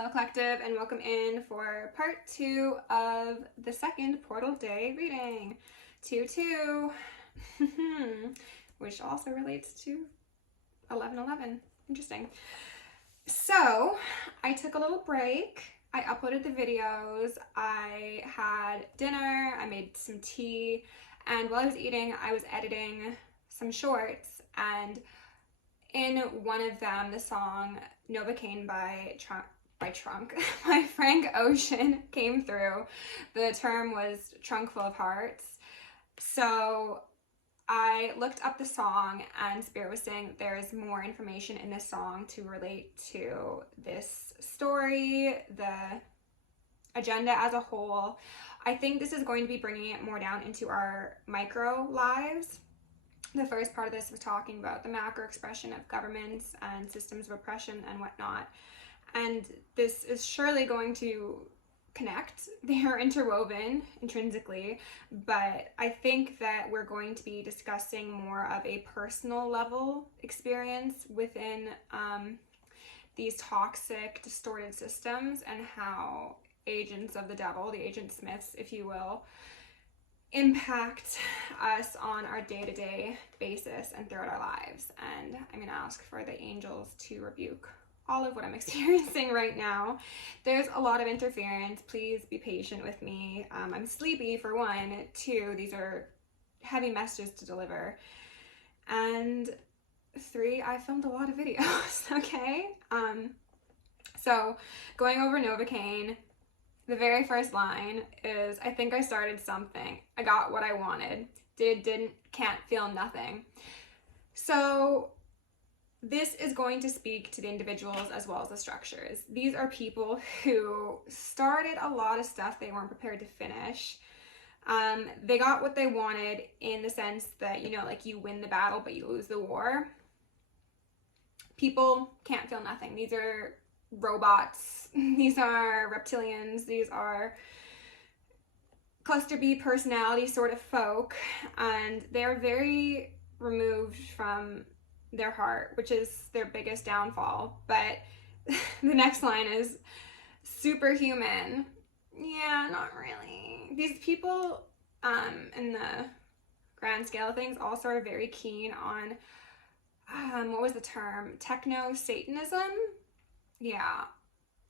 Hello Collective, and welcome in for part 2 of the second Portal Day reading. 2-2, which also relates to 11-11. Interesting. So, I took a little break. I uploaded the videos. I had dinner. I made some tea. And while I was eating, I was editing some shorts. And in one of them, the song Novocaine by Frank Ocean came through. The term was Trunk Full of Hearts. So I looked up the song, and Spirit was saying there's more information in this song to relate to this story, the agenda as a whole. I think this is going to be bringing it more down into our micro lives. The first part of this was talking about the macro expression of governments and systems of oppression and whatnot. And this is surely going to connect. They are interwoven intrinsically, but I think that we're going to be discussing more of a personal level experience within these toxic, distorted systems, and how agents of the devil, the agent smiths, if you will, impact us on our day-to-day basis and throughout our lives. And I'm going to ask for the angels to rebuke all of what I'm experiencing right now. There's a lot of interference. Please be patient with me. I'm sleepy for one. Two, these are heavy messages to deliver. And three, I filmed a lot of videos, okay? So going over Novocaine, the very first line is, I think I started something. I got what I wanted. Did, didn't, can't, feel nothing. So this is going to speak to the individuals as well as the structures. These are people who started a lot of stuff they weren't prepared to finish. They got what they wanted in the sense that, you know, like you win the battle, but you lose the war. People can't feel nothing. These are robots. These are reptilians. These are cluster B personality sort of folk. And they're very removed from their heart, which is their biggest downfall. But the next line is superhuman. Yeah, not really. These people, in the grand scale of things, also are very keen on, what was the term? Techno-Satanism? Yeah.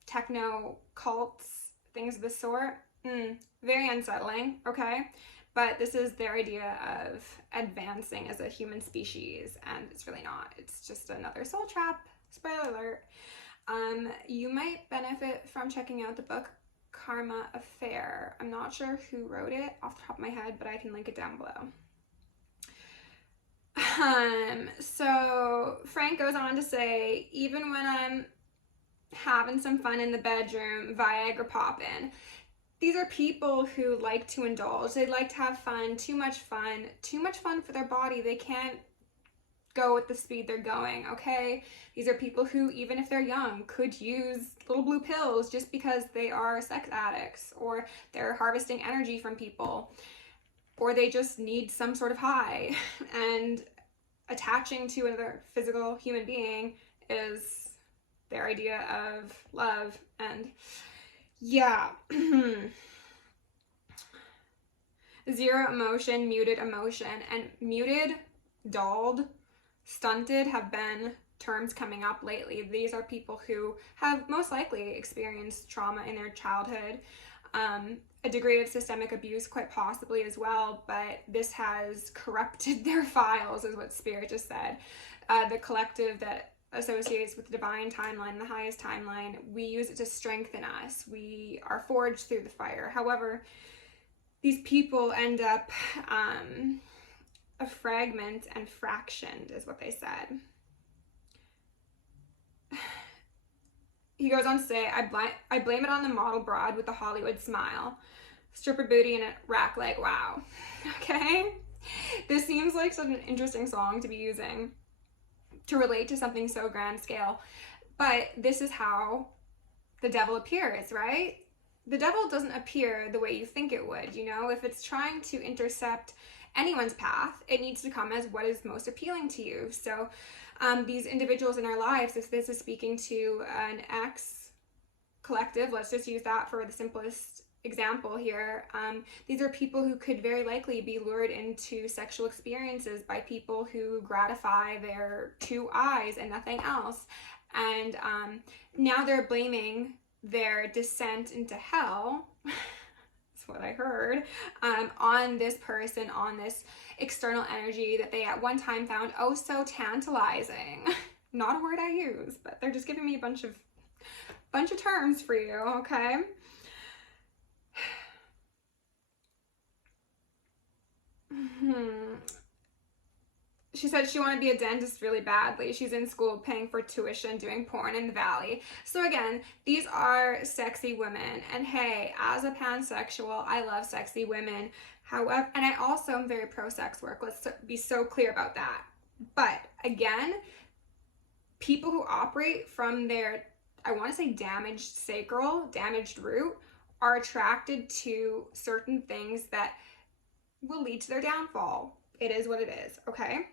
Techno cults, things of the sort. Very unsettling, okay? But this is their idea of advancing as a human species, and it's really not. It's just another soul trap. Spoiler alert. You might benefit from checking out the book Karma Affair. I'm not sure who wrote it off the top of my head, but I can link it down below. So Frank goes on to say, even when I'm having some fun in the bedroom, Viagra poppin'. These are people who like to indulge. They like to have fun, too much fun for their body. They can't go at the speed they're going, okay? These are people who, even if they're young, could use little blue pills just because they are sex addicts, or they're harvesting energy from people, or they just need some sort of high. And attaching to another physical human being is their idea of love. And yeah. Zero emotion, muted emotion. And muted, dulled, stunted have been terms coming up lately. These are people who have most likely experienced trauma in their childhood, a degree of systemic abuse quite possibly as well, but this has corrupted their files, is what Spirit just said. The collective that associates with the divine timeline, the highest timeline, we use it to strengthen us. We are forged through the fire. However, these people end up a fragment and fractioned, is what they said. He goes on to say, I blame it on the model broad with the Hollywood smile. Stripper booty and a rack leg, wow. Okay? This seems like such an interesting song to be using to relate to something so grand scale. But this is how the devil appears, right? The devil doesn't appear the way you think it would, you know? If it's trying to intercept anyone's path, it needs to come as what is most appealing to you. So these individuals in our lives, if this is speaking to an ex collective, let's just use that for the simplest example here. These are people who could very likely be lured into sexual experiences by people who gratify their two eyes and nothing else. And now they're blaming their descent into hell, that's what I heard, on this person, on this external energy that they at one time found oh so tantalizing. Not a word I use, but they're just giving me a bunch of terms for you, okay? She said she wanted to be a dentist really badly. She's in school paying for tuition, doing porn in the valley. So again, these are sexy women. And hey, as a pansexual, I love sexy women. However, and I also am very pro-sex work. Let's be so clear about that. But again, people who operate from their, I want to say damaged sacral, damaged root, are attracted to certain things that will lead to their downfall. It is what it is, okay?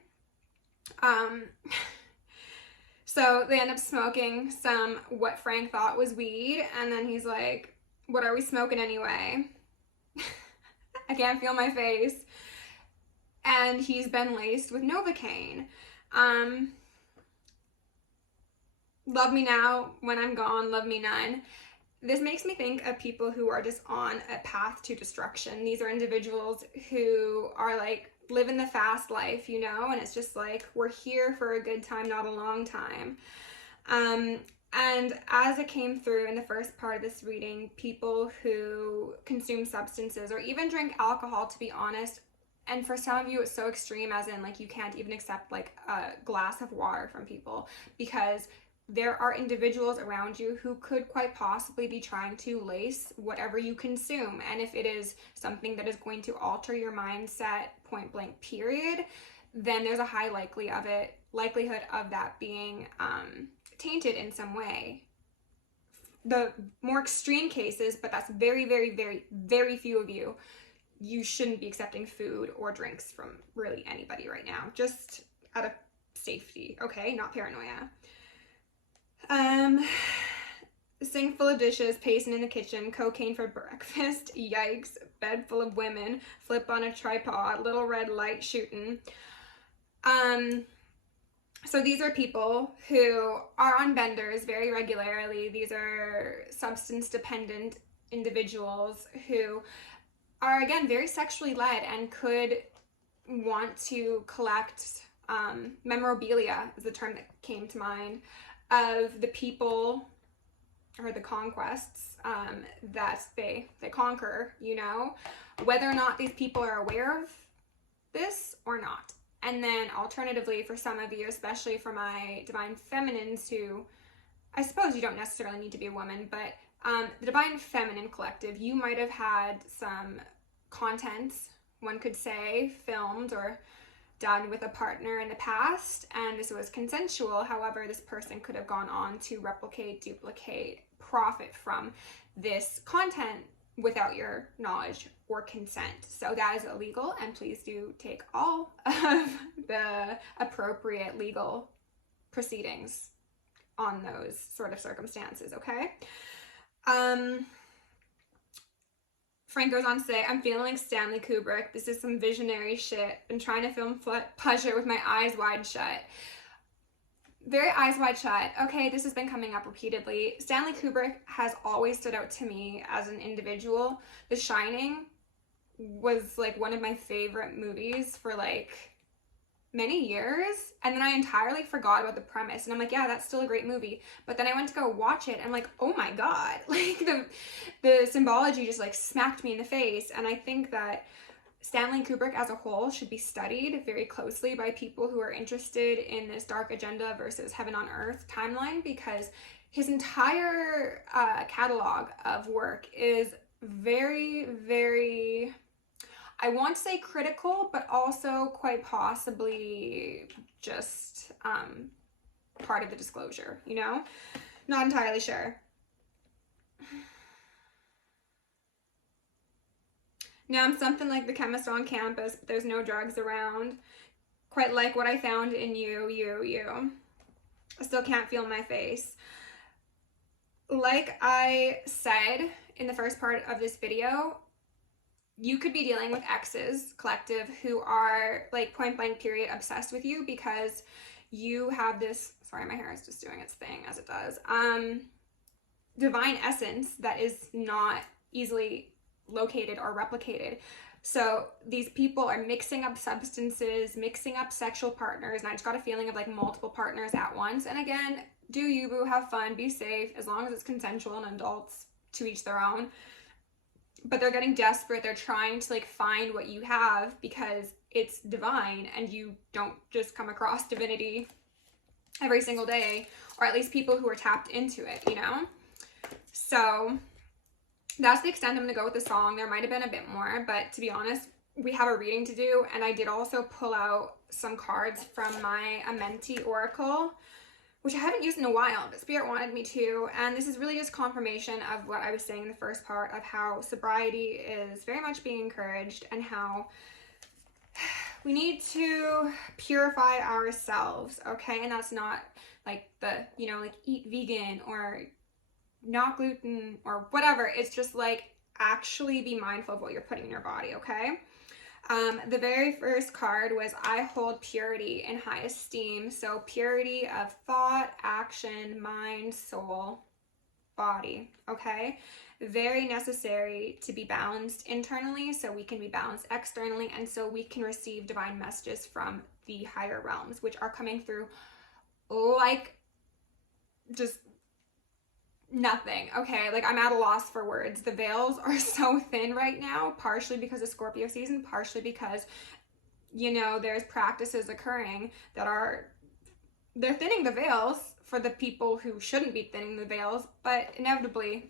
So they end up smoking some, what Frank thought was weed, and then he's like, what are we smoking anyway? I can't feel my face. And he's been laced with Novocaine. Love me now, when I'm gone, love me none. This makes me think of people who are just on a path to destruction. These are individuals who are like living the fast life, you know, and it's just like, we're here for a good time, not a long time. And as it came through in the first part of this reading, people who consume substances or even drink alcohol, to be honest, and for some of you it's so extreme as in like you can't even accept like a glass of water from people, because there are individuals around you who could quite possibly be trying to lace whatever you consume. And if it is something that is going to alter your mindset, point blank period, then there's a high likelihood of that being tainted in some way. The more extreme cases, but that's very, very, very, very few of you, you shouldn't be accepting food or drinks from really anybody right now. Just out of safety, okay? Not paranoia. Sink full of dishes, pacing in the kitchen, cocaine for breakfast, yikes, bed full of women, flip on a tripod, little red light shooting. So these are people who are on benders very regularly. These are substance dependent individuals who are, again, very sexually led and could want to collect memorabilia is the term that came to mind, of the people or the conquests that they conquer, you know, whether or not these people are aware of this or not. And then alternatively, for some of you, especially for my divine feminines, who I suppose you don't necessarily need to be a woman, but the divine feminine collective, you might have had some content, one could say, filmed or done with a partner in the past, and this was consensual. However, this person could have gone on to replicate, duplicate, profit from this content without your knowledge or consent. So that is illegal, and please do take all of the appropriate legal proceedings on those sort of circumstances, okay? Frank goes on to say, I'm feeling like Stanley Kubrick. This is some visionary shit. Been trying to film pleasure with my eyes wide shut. Very eyes wide shut. Okay, this has been coming up repeatedly. Stanley Kubrick has always stood out to me as an individual. The Shining was like one of my favorite movies for like many years, and then I entirely forgot about the premise, and I'm like, yeah, that's still a great movie. But then I went to go watch it and like, oh my god, like the symbology just like smacked me in the face. And I think that Stanley Kubrick as a whole should be studied very closely by people who are interested in this dark agenda versus heaven on earth timeline, because his entire catalog of work is very, very, I want to say critical, but also quite possibly just part of the disclosure, you know? Not entirely sure. Now I'm something like the chemist on campus, but there's no drugs around. Quite like what I found in you. I still can't feel my face. like I said in the first part of this video, you could be dealing with exes, collective, who are like point blank period obsessed with you because you have this, sorry, my hair is just doing its thing as it does, divine essence that is not easily located or replicated. So these people are mixing up substances, mixing up sexual partners, and I just got a feeling of like multiple partners at once. And again, do you, boo, have fun, be safe, as long as it's consensual and adults, to each their own. But they're getting desperate. They're trying to like find what you have because it's divine, and you don't just come across divinity every single day, or at least people who are tapped into it, you know? So that's the extent I'm going to go with the song. There might have been a bit more, but to be honest, we have a reading to do, and I did also pull out some cards from my Amenti Oracle, which I haven't used in a while, but Spirit wanted me to, and this is really just confirmation of what I was saying in the first part of how sobriety is very much being encouraged and how we need to purify ourselves, okay? And that's not like the, you know, like eat vegan or not gluten or whatever. It's just like actually be mindful of what you're putting in your body, okay? The very first card was I hold purity in high esteem. So purity of thought, action, mind, soul, body, okay? Very necessary to be balanced internally so we can be balanced externally, and so we can receive divine messages from the higher realms, which are coming through like just nothing, okay? Like I'm at a loss for words. The veils are so thin right now, partially because of Scorpio season, partially because, you know, there's practices occurring that they're thinning the veils for the people who shouldn't be thinning the veils, but inevitably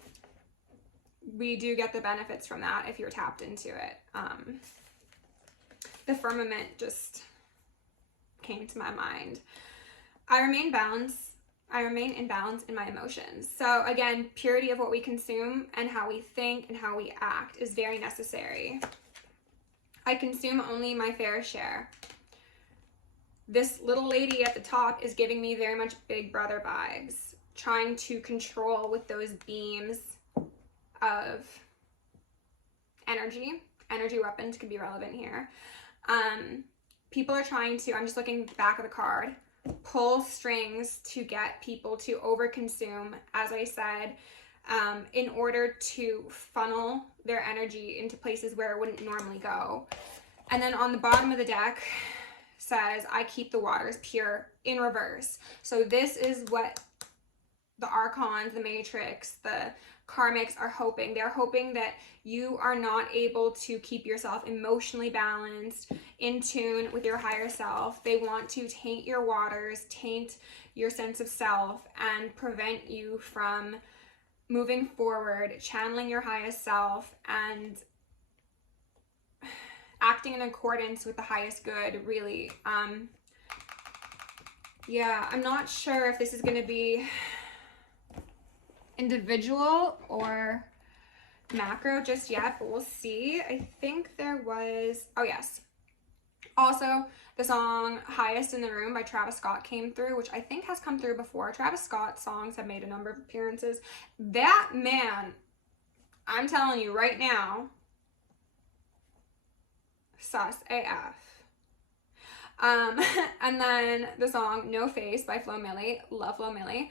we do get the benefits from that if you're tapped into it. The firmament just came to my mind. I remain in balance in my emotions. So again, purity of what we consume and how we think and how we act is very necessary. I consume only my fair share. This little lady at the top is giving me very much Big Brother vibes, trying to control with those beams of energy. Energy weapons can be relevant here. People are trying to, I'm just looking back at the card, pull strings to get people to overconsume, as I said, in order to funnel their energy into places where it wouldn't normally go. And then on the bottom of the deck says, I keep the waters pure, in reverse. So this is what the archons, the matrix, the karmics are hoping. They're hoping that you are not able to keep yourself emotionally balanced, in tune with your higher self. They want to taint your waters, taint your sense of self, and prevent you from moving forward, channeling your highest self, and acting in accordance with the highest good, really. Yeah, I'm not sure if this is going to be individual or macro just yet, but we'll see. I think there was, oh yes, also the song Highest in the Room by Travis Scott came through, which I think has come through before. Travis Scott songs have made a number of appearances. That man, I'm telling you right now, sus AF. And then the song No Face by Flo Milli. Love Flo Milli.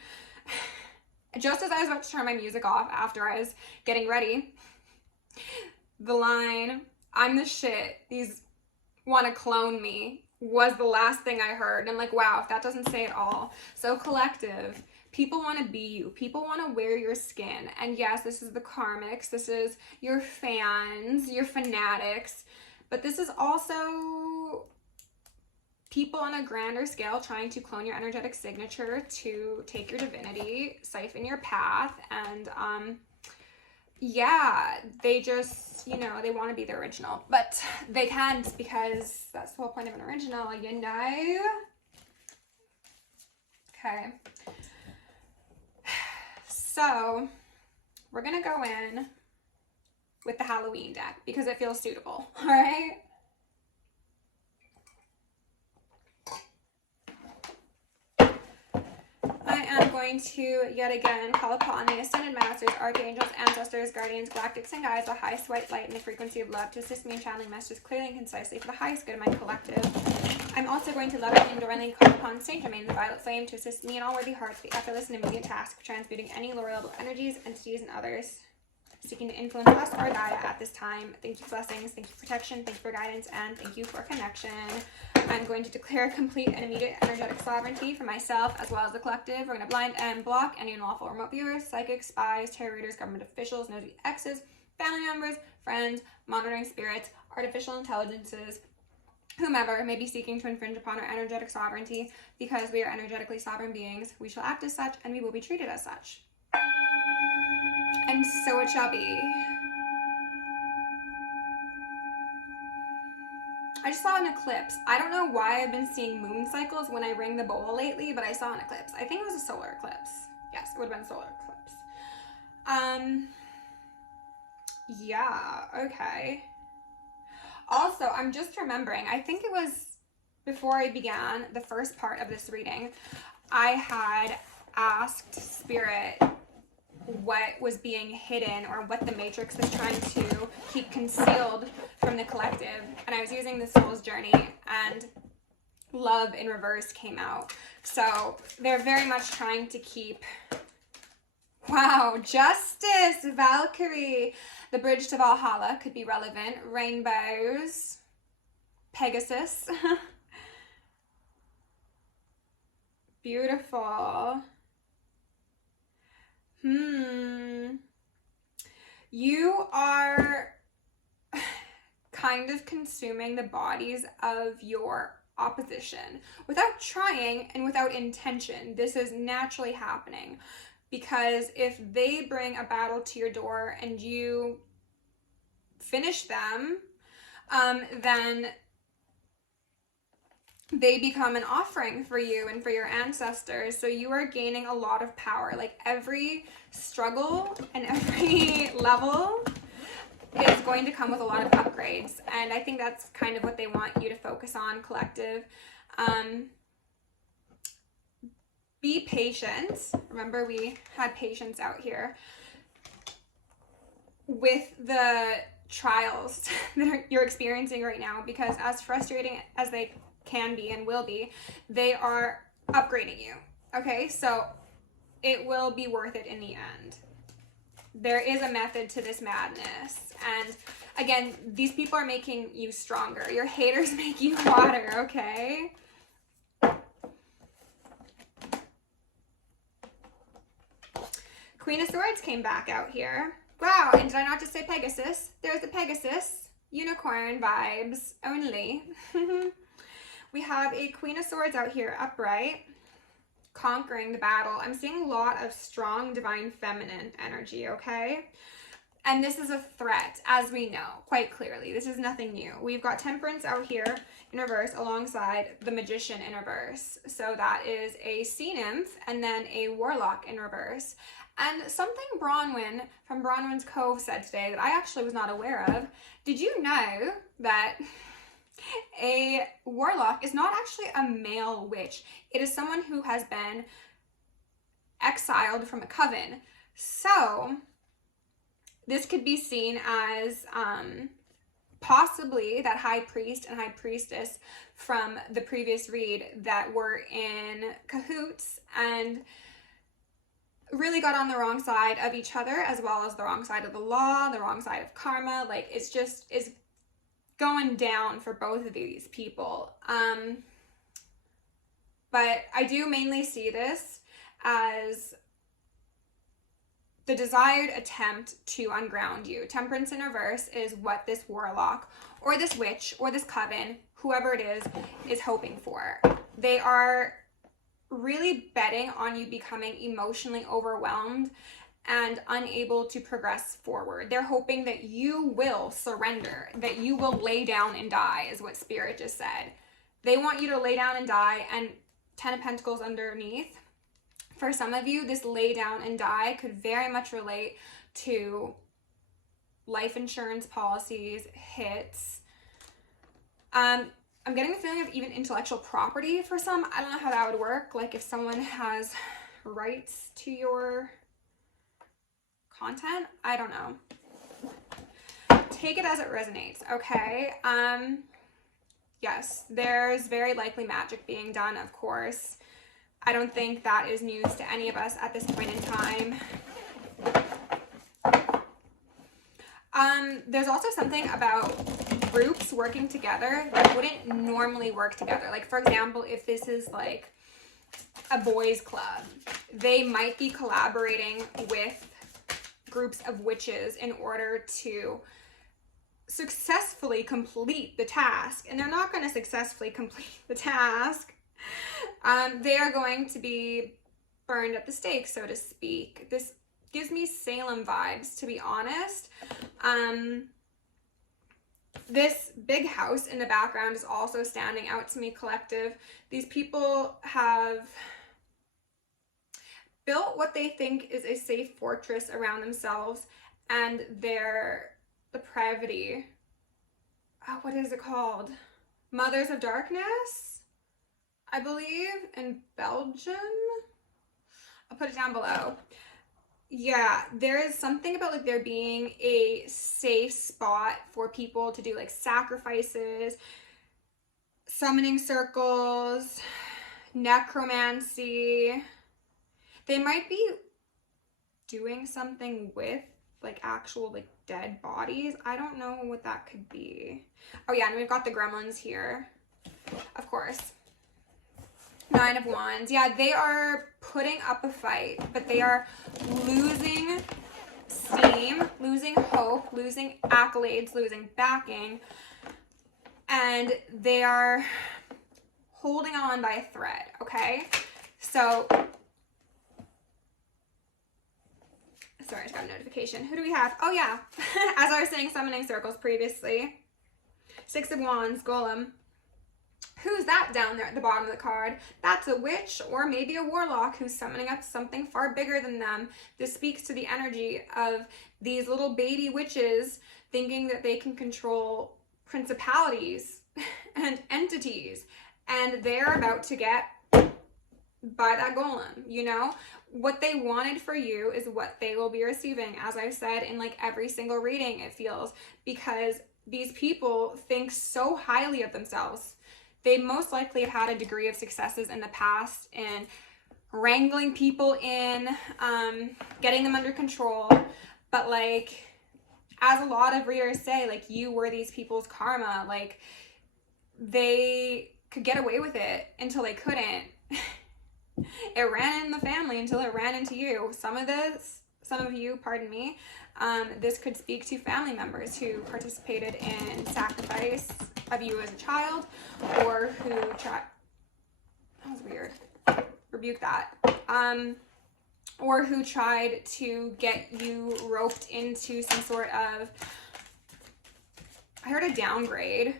Just as I was about to turn my music off after I was getting ready, the line, I'm the shit, these want to clone me, was the last thing I heard. And I'm like, wow, if that doesn't say it all. So collective, people want to be you. People want to wear your skin. And yes, this is the karmics. This is your fans, your fanatics. But this is also people on a grander scale trying to clone your energetic signature to take your divinity, siphon your path, and yeah, they just, you know, they want to be the original, but they can't, because that's the whole point of an original, you know? Okay. So we're gonna go in with the Halloween deck because it feels suitable, all right? I am going going to yet again call upon the ascended masters, archangels, ancestors, guardians, galactics, and guides, the highest white light and the frequency of love to assist me in channeling messages clearly and concisely for the highest good of my collective. I'm also going to lovingly and divinely call upon Saint Germain, the violet flame, to assist me in all worthy hearts, the effortless and immediate task of transmuting any lower-level energies, entities, and others seeking to influence us or Gaia at this time. Thank you for blessings, thank you for protection, thank you for guidance, and thank you for connection. I'm going to declare complete and immediate energetic sovereignty for myself as well as the collective. We're going to blind and block any unlawful remote viewers, psychics, spies, tarot readers, government officials, nosy exes, family members, friends, monitoring spirits, artificial intelligences, whomever may be seeking to infringe upon our energetic sovereignty. Because we are energetically sovereign beings, we shall act as such and we will be treated as such. And so it shall be. I just saw an eclipse. I don't know why I've been seeing moon cycles when I ring the bowl lately, but I saw an eclipse. I think it was a solar eclipse. Yes, it would have been a solar eclipse. Yeah, okay. Also, I'm just remembering, I think it was before I began the first part of this reading, I had asked Spirit what was being hidden or what the Matrix was trying to keep concealed from the collective. And I was using the Soul's Journey and Love in Reverse came out. So they're very much trying to keep, wow, Justice, Valkyrie, the Bridge to Valhalla could be relevant, rainbows, Pegasus, beautiful. You are kind of consuming the bodies of your opposition without trying and without intention. This is naturally happening because if they bring a battle to your door and you finish them, then they become an offering for you and for your ancestors. So you are gaining a lot of power. Like every struggle and every level is going to come with a lot of upgrades. And I think that's kind of what they want you to focus on, collective. Be patient. Remember, we had patience out here with the trials that you're experiencing right now, because as frustrating as they can be and will be, they are upgrading you. Okay, so it will be worth it in the end. There is a method to this madness. And again, these people are making you stronger. Your haters make you hotter, okay? Queen of Swords came back out here. Wow, and did I not just say Pegasus? There's the Pegasus. Unicorn vibes only. We have a Queen of Swords out here, upright, conquering the battle. I'm seeing a lot of strong divine feminine energy, okay? And this is a threat, as we know, quite clearly. This is nothing new. We've got Temperance out here in reverse alongside the Magician in reverse. So that is a Sea Nymph and then a Warlock in reverse. And something Bronwyn from Bronwyn's Cove said today that I actually was not aware of. Did you know that a warlock is not actually a male witch? It is someone who has been exiled from a coven. So this could be seen as possibly that high priest and high priestess from the previous read that were in cahoots and really got on the wrong side of each other, as well as the wrong side of the law, the wrong side of karma. Like, it's just is going down for both of these people. But I do mainly see this as the desired attempt to unground you. Temperance in reverse is what this warlock or this witch or this coven, whoever it is hoping for. They are really betting on you becoming emotionally overwhelmed and unable to progress forward. They're hoping that you will surrender, that you will lay down and die, is what Spirit just said. They want you to lay down and die, and 10 of Pentacles underneath. For some of you, this lay down and die could very much relate to life insurance policies, hits. I'm getting the feeling of even intellectual property for some. I don't know how that would work. Like if someone has rights to your content. I don't know. Take it as it resonates, okay? Yes, there's very likely magic being done, of course. I don't think that is news to any of us at this point in time. There's also something about groups working together that wouldn't normally work together. Like, for example, if this is like a boys club, they might be collaborating with groups of witches in order to successfully complete the task. And they're not going to successfully complete the task. They are going to be burned at the stake, so to speak. This gives me Salem vibes, to be honest. This big house in the background is also standing out to me, collective. These people have built what they think is a safe fortress around themselves and their depravity. Oh, what is it called? Mothers of Darkness, I believe, in Belgium. I'll put it down below. Yeah, there is something about like there being a safe spot for people to do like sacrifices, summoning circles, necromancy. They might be doing something with like actual like dead bodies. I don't know what that could be. Oh yeah, and we've got the gremlins here, of course. 9 of Wands. Yeah, they are putting up a fight, but they are losing steam, losing hope, losing accolades, losing backing, and they are holding on by a thread, okay? So, sorry, I just got a notification. Who do we have? Oh yeah, as I was saying, summoning circles previously. 6 of Wands, Golem. Who's that down there at the bottom of the card? That's a witch or maybe a warlock who's summoning up something far bigger than them. This speaks to the energy of these little baby witches thinking that they can control principalities and entities, and they're about to get by that golem, you know? What they wanted for you is what they will be receiving, as I've said in like every single reading, it feels, because these people think so highly of themselves. They most likely have had a degree of successes in the past in wrangling people in, getting them under control. But like, as a lot of readers say, like, you were these people's karma. Like, they could get away with it until they couldn't. It ran in the family until it ran into you. Some of you, pardon me, this could speak to family members who participated in sacrifice of you as a child, or who tried, that was weird, rebuke that, or who tried to get you roped into some sort of, I heard a downgrade,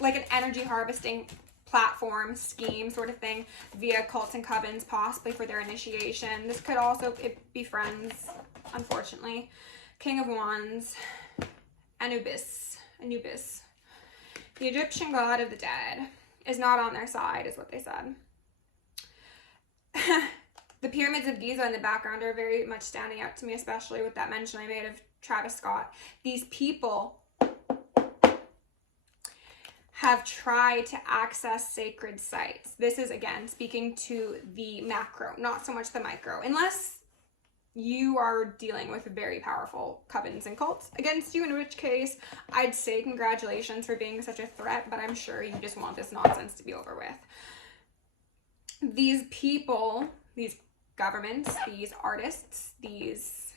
like an energy harvesting platform scheme sort of thing via cults and covens, possibly for their initiation. This could also be friends, unfortunately. King of Wands, Anubis. The Egyptian god of the dead is not on their side, is what they said. The pyramids of Giza in the background are very much standing out to me, especially with that mention I made of Travis Scott. These people have tried to access sacred sites. This is, again, speaking to the macro, not so much the micro, unless you are dealing with very powerful covens and cults against you, in which case I'd say congratulations for being such a threat, but I'm sure you just want this nonsense to be over with. These people, these governments, these artists, these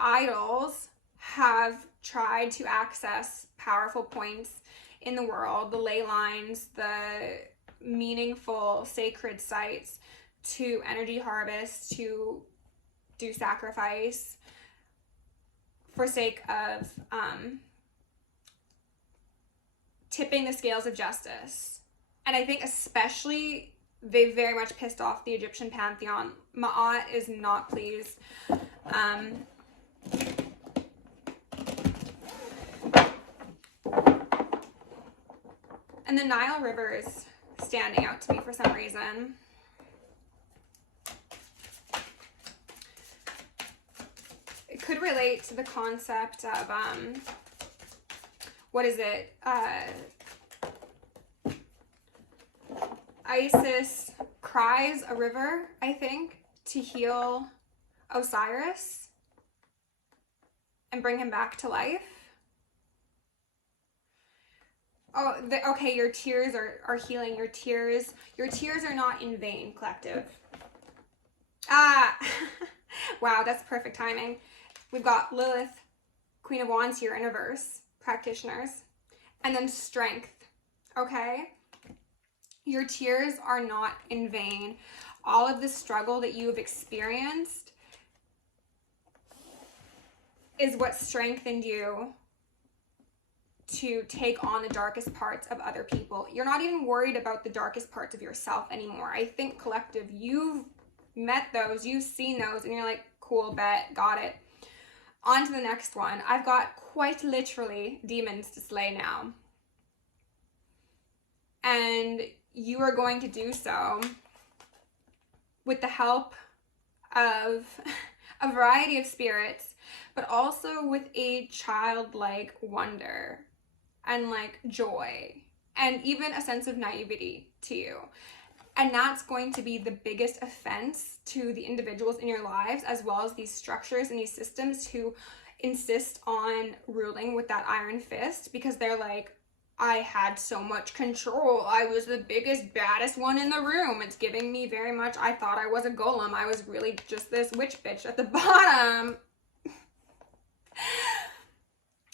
idols have tried to access powerful points in the world, the ley lines, the meaningful sacred sites, to energy harvest, to do sacrifice for sake of tipping the scales of justice. And I think especially they very much pissed off the Egyptian pantheon. Ma'at is not pleased. And the Nile rivers standing out to me for some reason. It could relate to the concept of, what is it? Isis cries a river, I think, to heal Osiris and bring him back to life. Oh, okay, your tears are healing. Your tears are not in vain, collective. Ah, wow, that's perfect timing. We've got Lilith, Queen of Wands here in reverse, practitioners, and then strength, okay? Your tears are not in vain. All of the struggle that you have experienced is what strengthened you to take on the darkest parts of other people. You're not even worried about the darkest parts of yourself anymore. I think, collective, you've met those, you've seen those, and you're like, cool, bet, got it. On to the next one. I've got quite literally demons to slay now. And you are going to do so with the help of a variety of spirits, but also with a childlike wonder and like joy and even a sense of naivety to you. And that's going to be the biggest offense to the individuals in your lives, as well as these structures and these systems who insist on ruling with that iron fist, because they're like, I had so much control. I was the biggest, baddest one in the room. It's giving me very much, I thought I was a golem. I was really just this witch bitch at the bottom.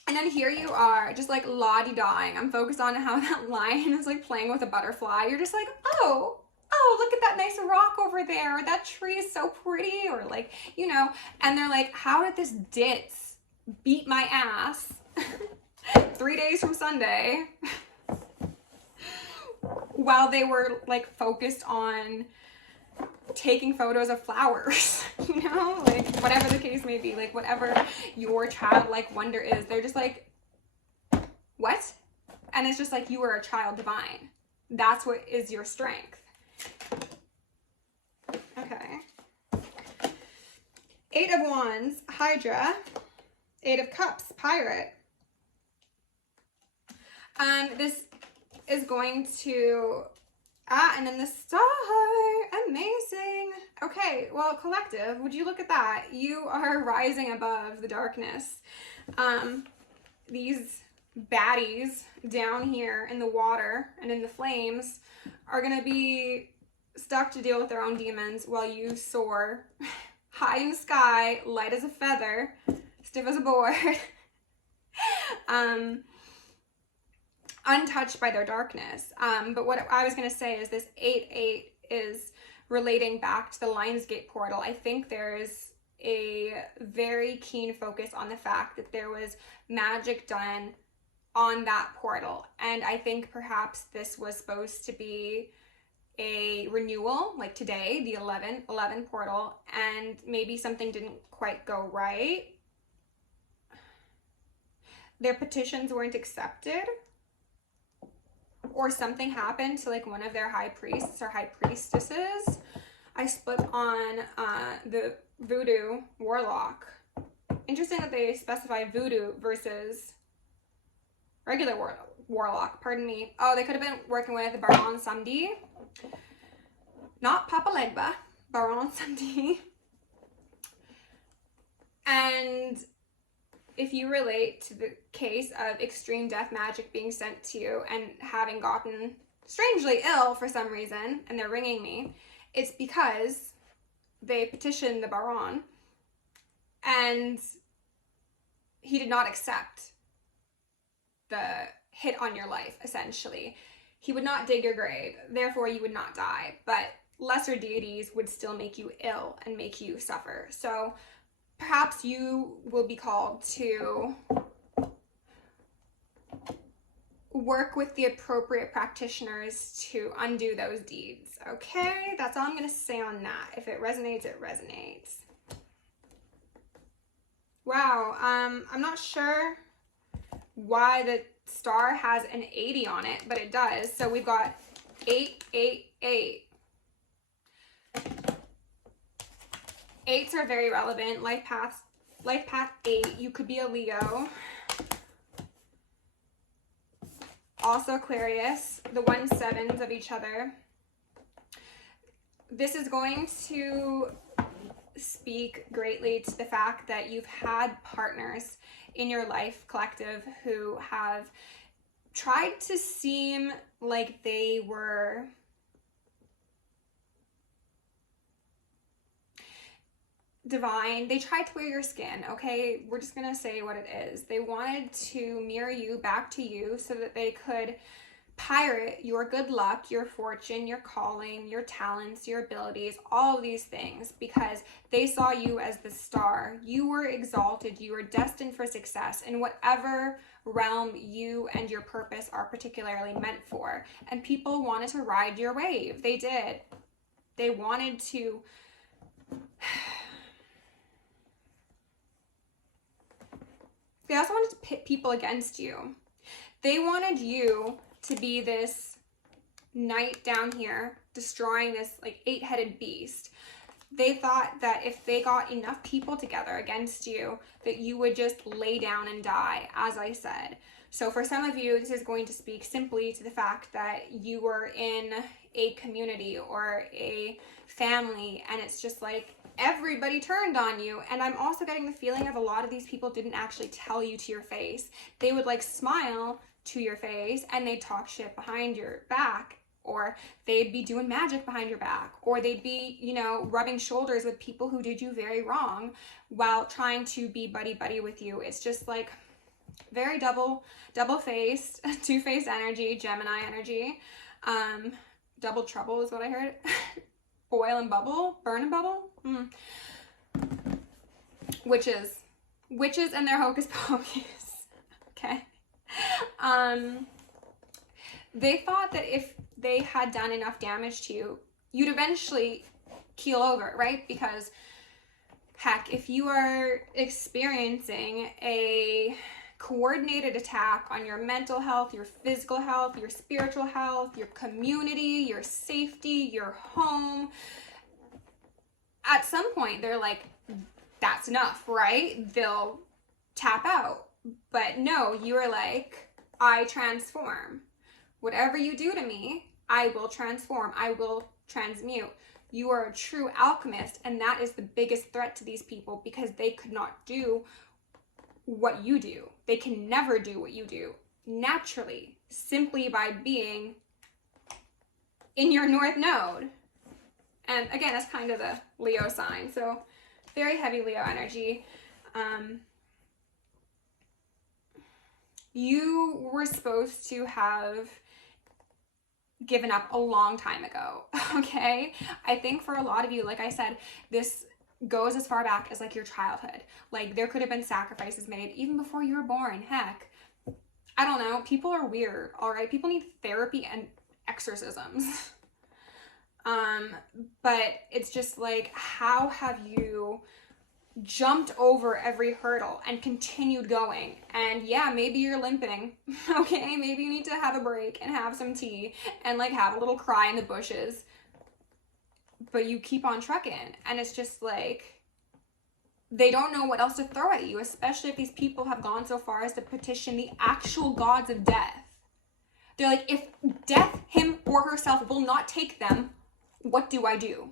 And then here you are, just like la-di-daing. I'm focused on how that lion is like playing with a butterfly. You're just like, oh, look at that nice rock over there. Or that tree is so pretty. Or like, you know, and they're like, how did this ditz beat my ass 3 days from Sunday while they were like focused on taking photos of flowers, you know, like whatever the case may be, like whatever your childlike wonder is, they're just like, what? And it's just like, you are a child divine. That's what is your strength. Okay. 8 of Wands, Hydra. 8 of Cups, Pirate. This is going to, and then the Star, amazing. Okay, well, collective, would you look at that? You are rising above the darkness. These baddies down here in the water and in the flames are gonna be stuck to deal with their own demons while you soar high in the sky, light as a feather, stiff as a board. Untouched by their darkness. But what I was going to say is this 8-8 is relating back to the Lionsgate portal. I think there's a very keen focus on the fact that there was magic done on that portal. And I think perhaps this was supposed to be a renewal, like today, the 11 portal, and maybe something didn't quite go right. Their petitions weren't accepted, or something happened to like one of their high priests or high priestesses. I split on the voodoo warlock. Interesting that they specify voodoo versus regular warlock, pardon me. Oh, they could have been working with Baron Samedi. Not Papa Legba, Baron Samedi. And if you relate to the case of extreme death magic being sent to you and having gotten strangely ill for some reason, and they're ringing me, it's because they petitioned the Baron and he did not accept the hit on your life, essentially. He would not dig your grave, therefore you would not die, but lesser deities would still make you ill and make you suffer. So perhaps you will be called to work with the appropriate practitioners to undo those deeds. Okay, that's all I'm going to say on that. If it resonates, it resonates. Wow, I'm not sure why the star has an 80 on it, but it does. So we've got 888. Eights are very relevant. Life path 8. You could be a Leo. Also Aquarius, the 1/7s of each other. This is going to speak greatly to the fact that you've had partners in your life, collective, who have tried to seem like they were divine. They tried to wear your skin, okay? We're just gonna say what it is. They wanted to mirror you back to you so that they could pirate your good luck, your fortune, your calling, your talents, your abilities, all of these things, because they saw you as the star. You were exalted. You were destined for success in whatever realm you and your purpose are particularly meant for. And people wanted to ride your wave. They did. They wanted to they also wanted to pit people against you. They wanted you to be this knight down here, destroying this like 8-headed beast. They thought that if they got enough people together against you, that you would just lay down and die, as I said. So for some of you, this is going to speak simply to the fact that you were in a community or a family, and it's just like everybody turned on you. And I'm also getting the feeling of a lot of these people didn't actually tell you to your face. They would like smile to your face and they'd talk shit behind your back, or they'd be doing magic behind your back, or they'd be, you know, rubbing shoulders with people who did you very wrong while trying to be buddy with you. It's just like very double-faced, two-faced energy, Gemini energy. Double trouble is what I heard. Boil and bubble, burn and bubble. Witches and their hocus pocus. Okay. They thought that if they had done enough damage to you, you'd eventually keel over, right? Because heck, if you are experiencing a coordinated attack on your mental health, your physical health, your spiritual health, your community, your safety, your home, at some point they're like, that's enough, right? They'll tap out. But no, you are like, I transform. Whatever you do to me, I will transform. I will transmute. You are a true alchemist, and that is the biggest threat to these people, because they could not do what you do. They can never do what you do naturally, simply by being in your north node. And again, that's kind of the Leo sign, so very heavy Leo energy. You were supposed to have given up a long time ago, okay? I think for a lot of you, like I said, this goes as far back as like your childhood. Like there could have been sacrifices made even before you were born. Heck, I don't know. People are weird, all right? People need therapy and exorcisms. But it's just like, how have you jumped over every hurdle and continued going? And yeah, maybe you're limping, okay? Maybe you need to have a break and have some tea and like have a little cry in the bushes, but you keep on trucking. And it's just like, they don't know what else to throw at you, especially if these people have gone so far as to petition the actual gods of death. They're like, if death, him or herself, will not take them, what do I do?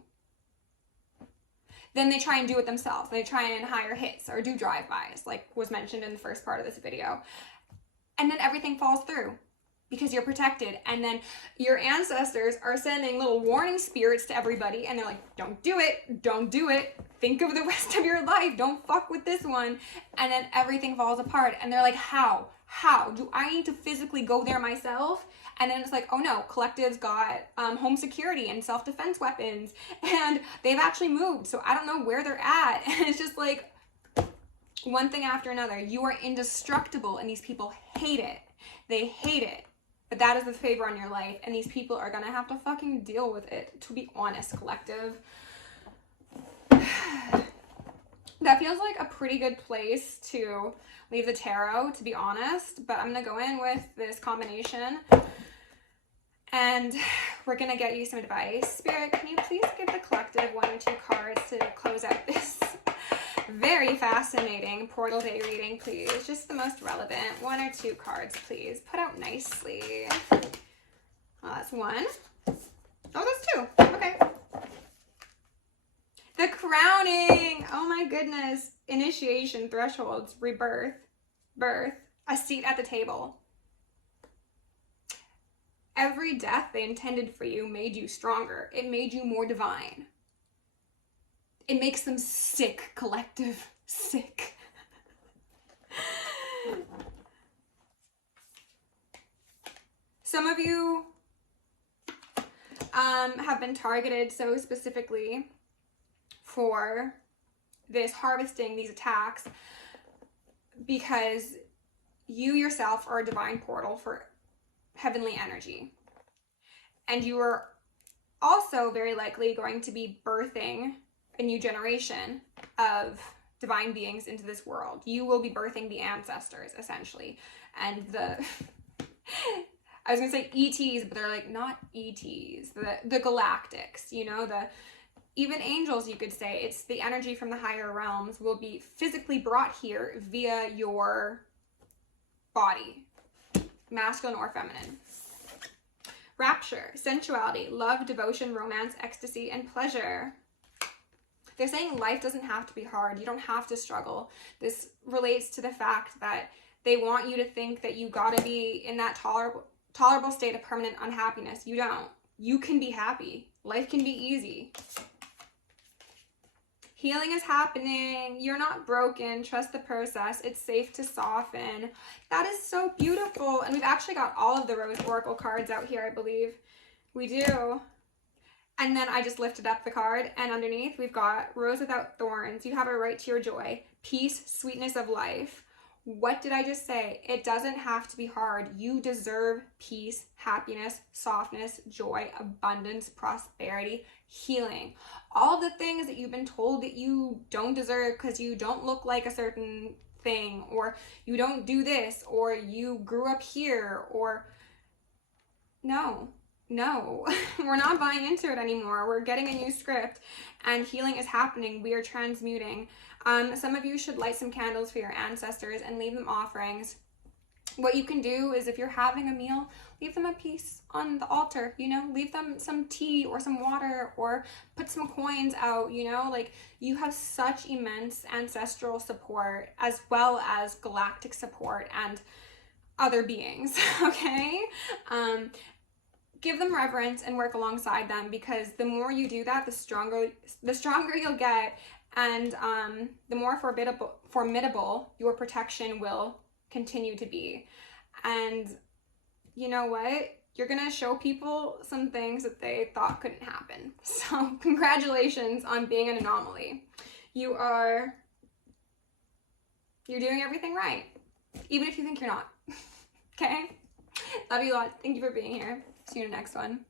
Then they try and do it themselves. They try and hire hits or do drive-bys, like was mentioned in the first part of this video. And then everything falls through because you're protected. And then your ancestors are sending little warning spirits to everybody, and they're like, don't do it, don't do it. Think of the rest of your life. Don't fuck with this one. And then everything falls apart. And they're like, how? How? Do I need to physically go there myself? And then it's like, oh no, collectives got home security and self-defense weapons, and they've actually moved, so I don't know where they're at. And it's just like one thing after another. You are indestructible, and these people hate it. They hate it. But that is the favor on your life, and these people are gonna have to fucking deal with it, to be honest, collective. That feels like a pretty good place to leave the tarot, to be honest, but I'm gonna go in with this combination. And we're gonna get you some advice. Spirit, can you please give the collective 1 or 2 cards to close out this very fascinating portal day reading, please? Just the most relevant 1 or 2 cards, please. Put out nicely. Oh, that's 1. Oh, that's 2. Okay. The crowning. Oh my goodness. Initiation, thresholds, rebirth, birth, a seat at the table. Every death they intended for you made you stronger. It made you more divine. It makes them sick, collective. Sick. Some of you have been targeted so specifically for this harvesting, these attacks, because you yourself are a divine portal for heavenly energy. And you are also very likely going to be birthing a new generation of divine beings into this world. You will be birthing the ancestors, essentially. And the, I was gonna say ETs, but they're like not ETs, the galactics, you know, even angels, you could say. It's the energy from the higher realms will be physically brought here via your body, masculine or feminine. Rapture, sensuality, love, devotion, romance, ecstasy, and pleasure. They're saying life doesn't have to be hard. You don't have to struggle. This relates to the fact that they want you to think that you gotta be in that tolerable state of permanent unhappiness. You don't. You can be happy. Life can be easy. Healing is happening. You're not broken. Trust the process. It's safe to soften. That is so beautiful. And we've actually got all of the Rose Oracle cards out here, I believe. We do. And then I just lifted up the card, and underneath we've got Rose Without Thorns. You have a right to your joy. Peace, sweetness of life. What did I just say? It doesn't have to be hard. You deserve peace, happiness, softness, joy, abundance, prosperity, healing. All the things that you've been told that you don't deserve because you don't look like a certain thing, or you don't do this, or you grew up here, or no, we're not buying into it anymore. We're getting a new script, and healing is happening. We are transmuting. Some of you should light some candles for your ancestors and leave them offerings. What you can do is, if you're having a meal, leave them a piece on the altar, you know, leave them some tea or some water, or put some coins out, you know, like, you have such immense ancestral support as well as galactic support and other beings, okay? Give them reverence and work alongside them, because the more you do that, the stronger you'll get, and the more formidable your protection will continue to be. And you know what? You're gonna show people some things that they thought couldn't happen. So congratulations on being an anomaly. You're doing everything right, even if you think you're not. Okay? Love you a lot. Thank you for being here. See you in the next one.